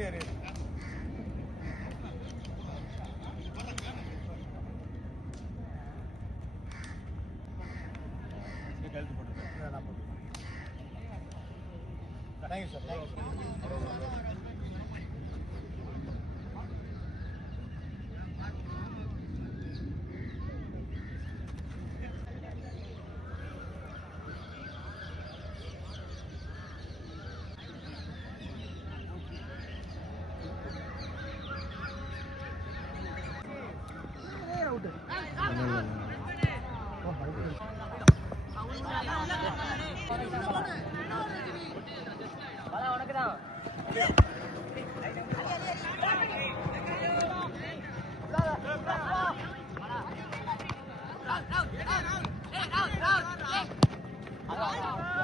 Thank you, sir. Thank you.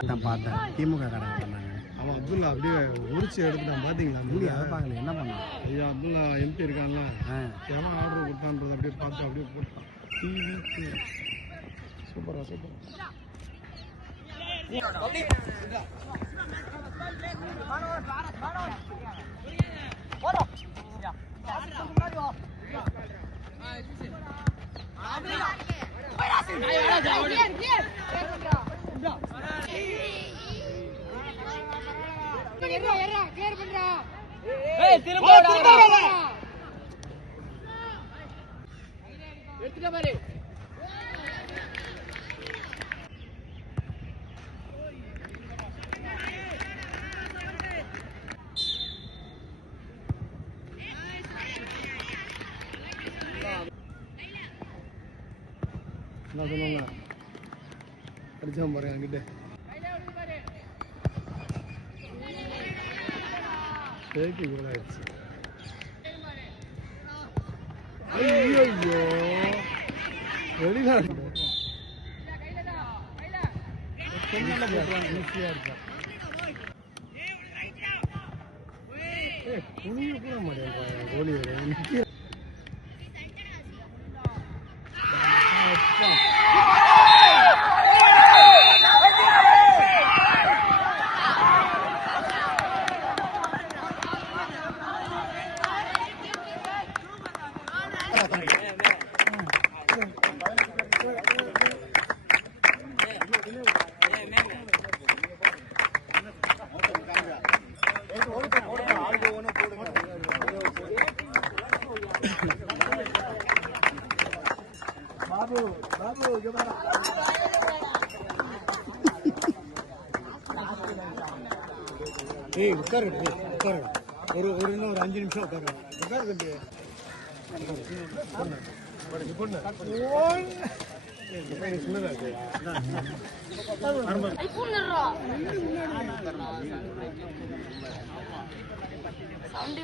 நான் பார்த்தேன் திமுக கடை அவன் அப்துல்லா அப்படியே உரிச்சு எடுத்துட்டான் பார்த்தீங்களா? மூடி அதை பார்க்கல என்ன பண்ணான்? ஐயா அப்துல்லா எம்பி இருக்கான்ல, எவன் ஆர்டர் கொடுத்தான்றது அப்படியே பார்த்து அப்படியே போட்டான். சூப்பரா சூப்பரா. என்ன சொன்னாங்க? அடிச்சான் பாரு என்கிட்ட. சேஃப்டி கோல் ஆயிடுச்சு. ஐயோ வெளிநாடு புனிய கூட மாட்டேன் கோலி வர बाबू बाबू उतर उतर और இன்னும் ஒரு 5 நிமிஷம் உட்காரு உட்காரு தம்பி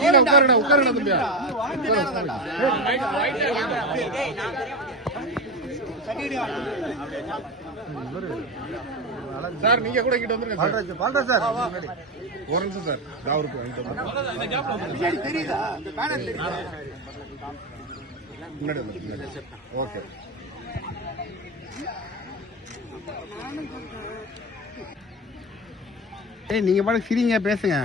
கீழே உட்காருடா உட்காருடா தம்பியா சார் நீங்க கூட கிட்ட வந்துருங்க சார் ஒரு நிமிஷம் சார் அவருக்கு தெரியுதா முன்னாடி ஓகே ஏய் நீங்க பாட்டு சிரிங்க பேசுங்க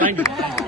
தேங்க்யூ